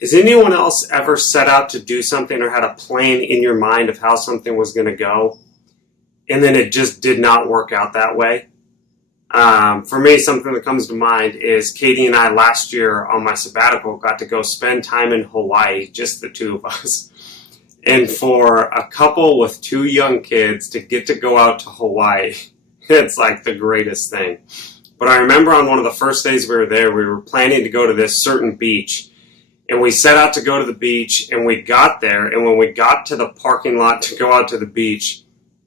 Has anyone else ever set out to do something or had a plan in your mind of how something was going to go, and then it just did not work out that way? For me, something that comes to mind is Katie and I last year on my sabbatical got to go spend time in Hawaii, just the two of us. And for a couple with two young kids to get to go out to Hawaii, it's like the greatest thing. But I remember on one of the first days we were there, we were planning to go to this certain beach. And we set out to go to the beach, and we got there. And when we got to the parking lot to go out to the beach,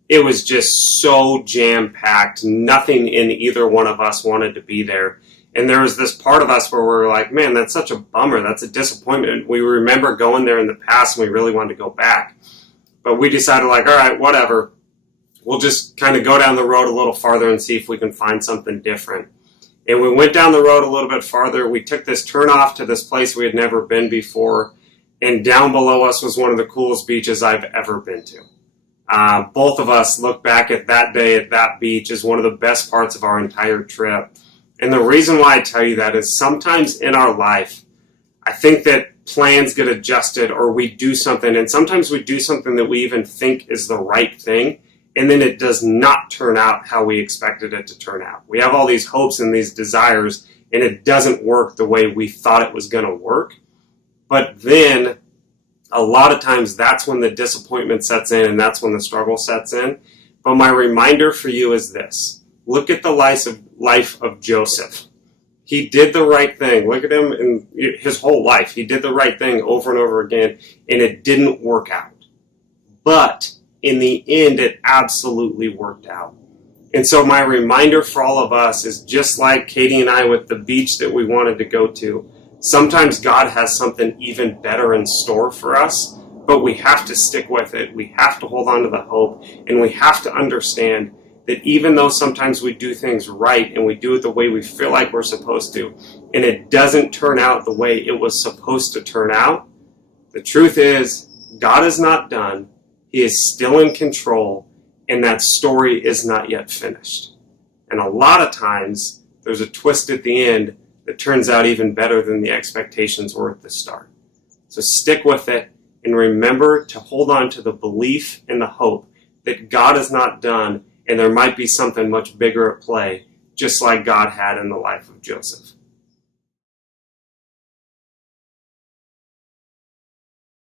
it was just so jam-packed. Nothing in either one of us wanted to be there. And there was this part of us where we were like, man, that's such a bummer. That's a disappointment. We remember going there in the past, and we really wanted to go back. But we decided, like, all right, whatever. We'll just kind of go down the road a little farther and see if we can find something different. And we went down the road a little bit farther. We took this turn off to this place we had never been before. And down below us was one of the coolest beaches I've ever been to. Both of us look back at that day at that beach as one of the best parts of our entire trip. And the reason why I tell you that is sometimes in our life, I think that plans get adjusted or we do something. And sometimes we do something that we even think is the right thing. And then it does not turn out how we expected it to turn out. We have all these hopes and these desires, and it doesn't work the way we thought it was going to work. But then a lot of times that's when the disappointment sets in and that's when the struggle sets in. But my reminder for you is this. Look at the life of Joseph. He did the right thing. Look at him in his whole life. He did the right thing over and over again, and it didn't work out. But in the end, it absolutely worked out. And so my reminder for all of us is just like Katie and I with the beach that we wanted to go to, sometimes God has something even better in store for us, but we have to stick with it. We have to hold on to the hope, and we have to understand that even though sometimes we do things right and we do it the way we feel like we're supposed to, and it doesn't turn out the way it was supposed to turn out, the truth is God is not done. He is still in control, and that story is not yet finished. And a lot of times, there's a twist at the end that turns out even better than the expectations were at the start. So stick with it, and remember to hold on to the belief and the hope that God is not done, and there might be something much bigger at play, just like God had in the life of Joseph.